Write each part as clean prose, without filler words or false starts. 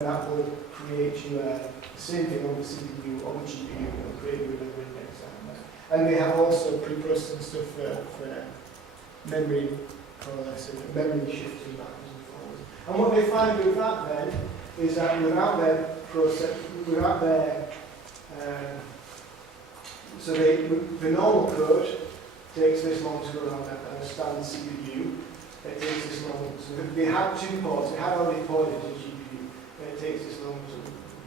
that will create you the same thing on the CPU or the GPU, and it'll create you another index down there. And they have also pre-processing stuff for memory coalescing, memory shifting backwards and forwards. And what they find with that then is that without their process, without their so the normal code takes this long to run on a standard CPU. It takes this long. So they had two ports. They had already ported to GPU. And it takes this long to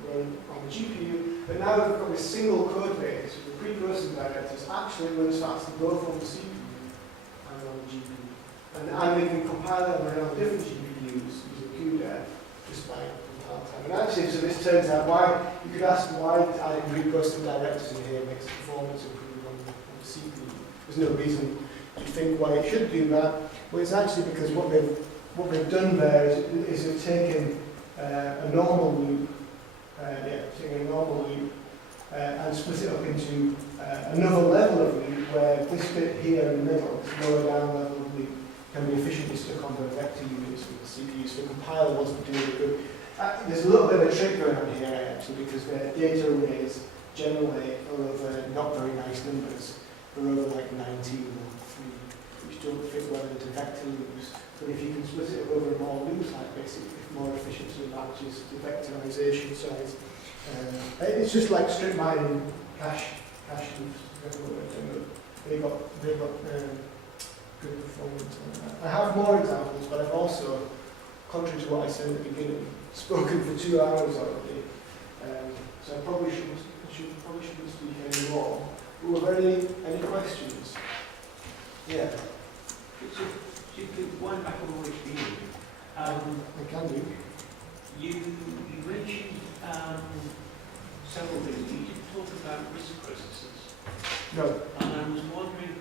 run on the GPU. But now they've got this single code base with the pre-processing directives actually runs faster both on the CPU and on the GPU. And they can compile them around different GPUs using CUDA just by compile time. And actually, so this turns out why you could ask why adding pre-processing directives in here makes the performance improve on the CPU. There's no reason to think why it should do that. Well, it's actually because what they've done there is they've taken a normal loop, and split it up into another level of loop where this bit here in the middle, this lower down level of loop, can be efficiently stuck on the vector units with the CPU. So the compiler wasn't doing it good. There's a little bit of a trick going on here actually, because their data arrays generally are over not very nice numbers. They're over like 19 or 3, which don't fit well into vector loops. But if you can split it over more loops like this, it more efficiently matches the vectorization size. It's just like strip mining cache loops. They've got good performance on that. I have more examples, but I've also, contrary to what I said at the beginning, spoken for 2 hours already. So I probably shouldn't speak any more. Were there any questions? Yeah. Could you wind back all the way to the beginning? I can do. You mentioned several things. You did talk about risk processes. No. And I was wondering,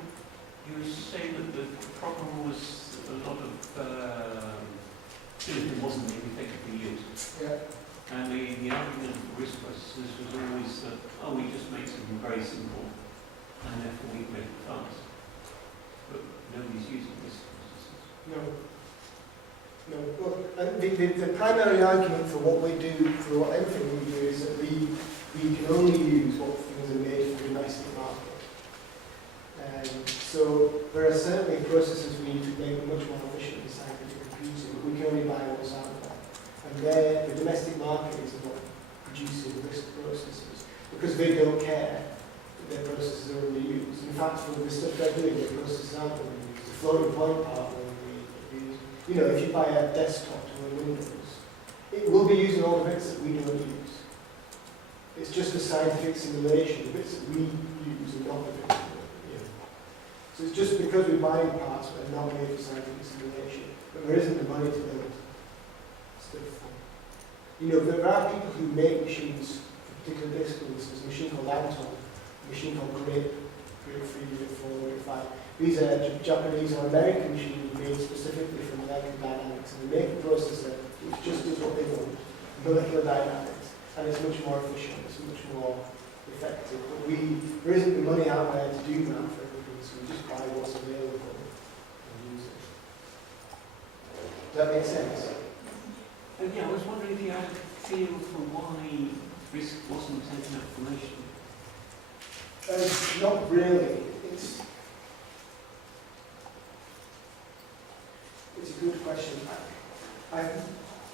you were saying that the problem was a lot of things that wasn't being effectively used. Yeah. And the argument for risk processes was always that, oh, we just make something very simple, and therefore we can make it fast. But nobody's using risk processes. No. Look, the primary argument for what we do, for everything we do, is that we can only use what things are made for the domestic market. So there are certainly processes we need to make much more efficient in scientific computing, but we can only buy what's out there. And the domestic market is not producing risk processes because they don't care that their processes are only used. In fact, for the stuff they're doing, their processes aren't only used. The floating point part will be used. You know, if you buy a desktop to run Windows, it will be using all the bits that we don't use. It's just a scientific simulation, the bits that we use and not the bits that we use. So it's just because we're buying parts that are not made for scientific simulation, but there isn't the money to build stuff. You know, there are people who make machines for particular disciplines. There's a machine called Anton, a machine called Grip 3, 4, 5. These are Japanese or American machines made specifically for molecular dynamics, and they make a processor which just does what they want, molecular dynamics, and it's much more efficient, it's much more effective. But there isn't the money out there to do that for everybody, so we just buy what's available and use it. Does that make sense? Yeah, I was wondering if you had a feel for why risk wasn't taken up for motion. Not really. It's a good question.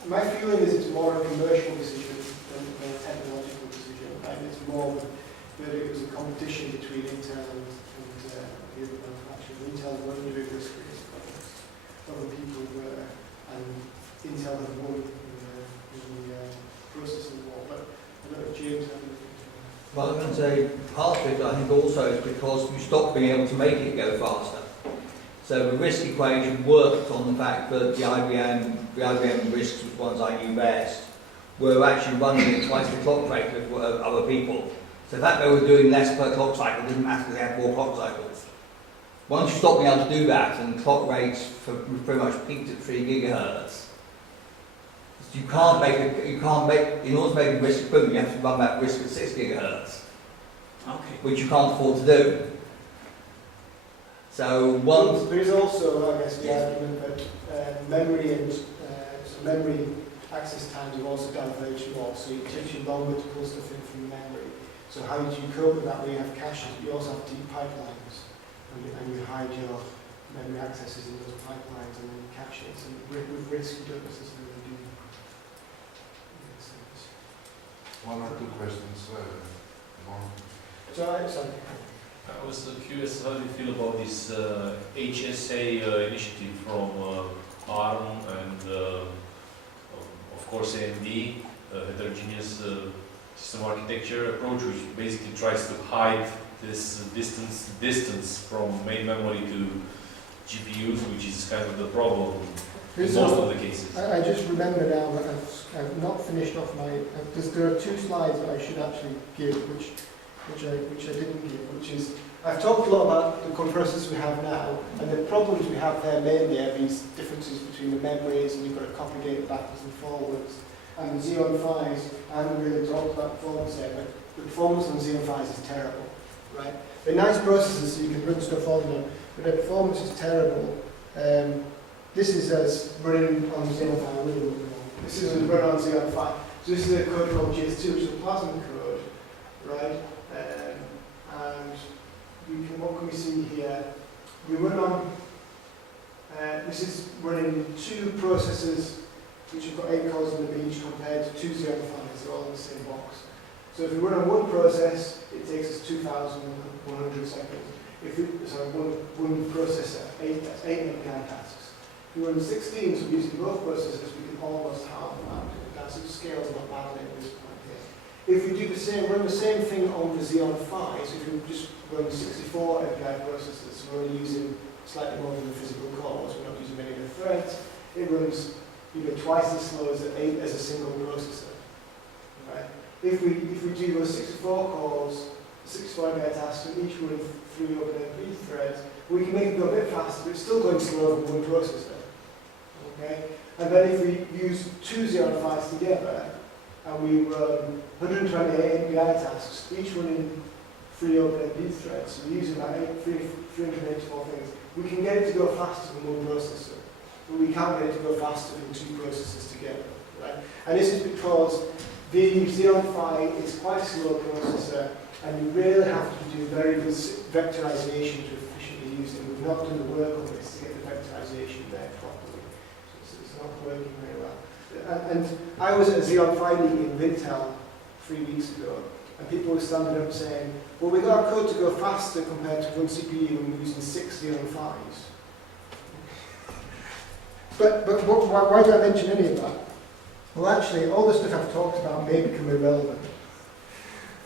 My feeling is it's more a commercial decision than a technological decision. And it's more that it was a competition between Intel and the other manufacturers. Intel weren't doing risk-based products. Other people were, and Intel had won in the processing war. But I don't know if James had anything to say. Well, I'm going to say part of it, I think, also is because you stopped being able to make it go faster. So the risk equation worked on the fact that the IBM risks, which ones I knew best, were actually running at twice the clock rate of other people. So the fact they were doing less per clock cycle didn't matter because they had more clock cycles. Once you stop being able to do that, and clock rates pretty much peaked at 3 gigahertz, you can't make, in order to make a risk equivalent, you have to run that risk at 6 gigahertz, Okay. which you can't afford to do. So one. There is also, I guess, the argument that memory access times have also diverged more, so it takes you longer to pull stuff in from memory. So how do you cope with that when you have caches? You also have deep pipelines, and you hide your memory accesses in those pipelines and then cache it. So with risk, you don't necessarily do that. One or two questions. Sorry. I was curious how do you feel about this HSA initiative from ARM and of course AMD, heterogeneous system architecture approach, which basically tries to hide this distance from main memory to GPUs, which is kind of the problem in most of the cases. I just remember now that I've not finished off my. There are two slides that I should actually give, which I didn't give, which is I've talked a lot about the compressors we have now, and the problems we have there mainly are these differences between the memories, and you've got to copy data backwards and forwards. And the Xeon Phis, I haven't really talked about performance there, but the performance on Xeon Phis is terrible, right? They're nice processors, so you can run stuff on them, but their performance is terrible. This is us running on Xeon Phi. This is us running on Xeon Phi. So this is a code called GS2, which is a plasma code, right? And we can, what can we see here? We run on, this is running two processors which have got 8 cores in the each compared to 2 Xeon Phis, they're all in the same box. So if we run on one process, it takes us 2,100 seconds. If we, one processor, that's 8 MPI tasks. If we run 16, so using both processors, we can almost halve that. That's the scale is not badly at this point here. If we do the same, run the same thing on the Xeon Phis, if we just run 64 MPI processors, so we're only using slightly more than the physical cores, we're not using many of the threads, it runs twice as slow as a single processor. Right? If we do those 64 cores, 64 MPI tasks, and each run 3 OpenMP threads, we can make it go a bit faster, but it's still going slower than one processor. Okay? And then if we use 2 Xeon Phis together, and we run 128 MPI tasks, each running 3 OpenMP threads, so we're using about 384 things, we can get it to go faster than one processor. But we can't get it to go faster than 2 processors together, right? And this is because the Xeon Phi is quite a slow processor, and you really have to do very good vectorization to efficiently use it. We've not done the work on this to get the vectorization there properly. So it's not working very well. And I was at a Xeon Phi meeting in Intel 3 weeks ago, and people were standing up saying, well, we got our code to go faster compared to one CPU when we're using 6 Xeon Phis. But why do I mention any of that? Well, actually, all the stuff I've talked about may become irrelevant.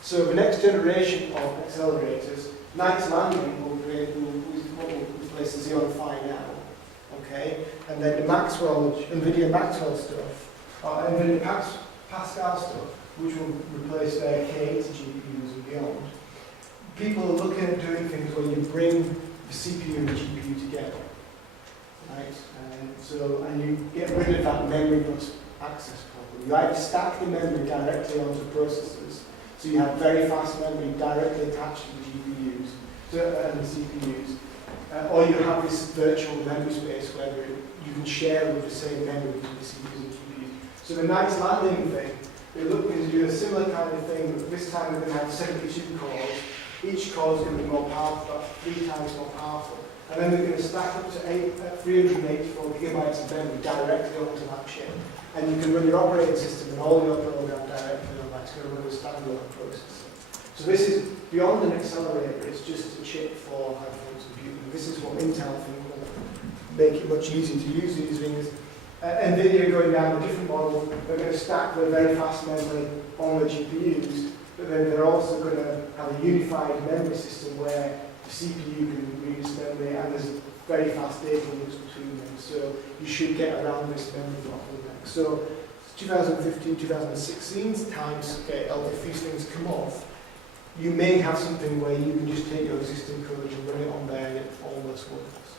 So the next generation of accelerators, Knight's Landing will replace the Xeon Phi now, okay? And then the Maxwell, NVIDIA Maxwell stuff, or NVIDIA Pascal stuff, which will replace their K8 GPUs and beyond. People are looking at doing things where you bring the CPU and the GPU together. Right? And you get rid of that memory bus access problem. You either stack the memory directly onto processors, so you have very fast memory directly attached to the GPUs and the CPUs, or you have this virtual memory space where you can share with the same memory between the CPUs and GPUs. So the Knight's Landing thing, they're looking to do a similar kind of thing, but this time they're going to have 72 cores. Each core is going to be more powerful, about 3 times more powerful. And then we're going to stack up to 384 gigabytes of memory directly onto that chip. And you can run your operating system and all your program directly on that. It's going to run a standalone processor. So this is beyond an accelerator, it's just a chip for high-performance computing. This is what Intel think will make it much easier to use these things. NVIDIA going down a different model, they're going to stack their very fast memory on the GPUs, but then they're also going to have a unified memory system where the CPU can use memory and there's very fast data links between them. So you should get around this memory bottleneck. So 2015, 2016's time scale, if these things come off, you may have something where you can just take your existing code and run it on there and it almost works.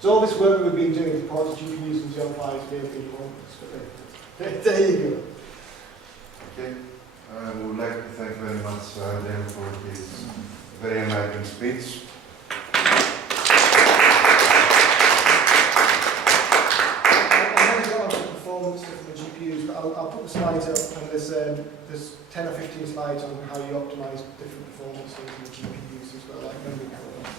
So all this work we've been doing to port GPUs and Xeon Phis may have been pointless, but there you go. Okay. I would like to thank very much Adrian for his very enlightening speech. I have got a performance stuff in the slides up, and there's 10 or 15 slides on how you optimise different performances and GPUs as well, like memory cores.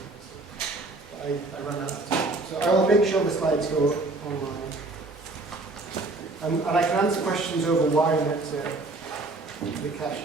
But I ran out of time, so I'll make sure the slides go up online. And I can answer questions over why net the cache.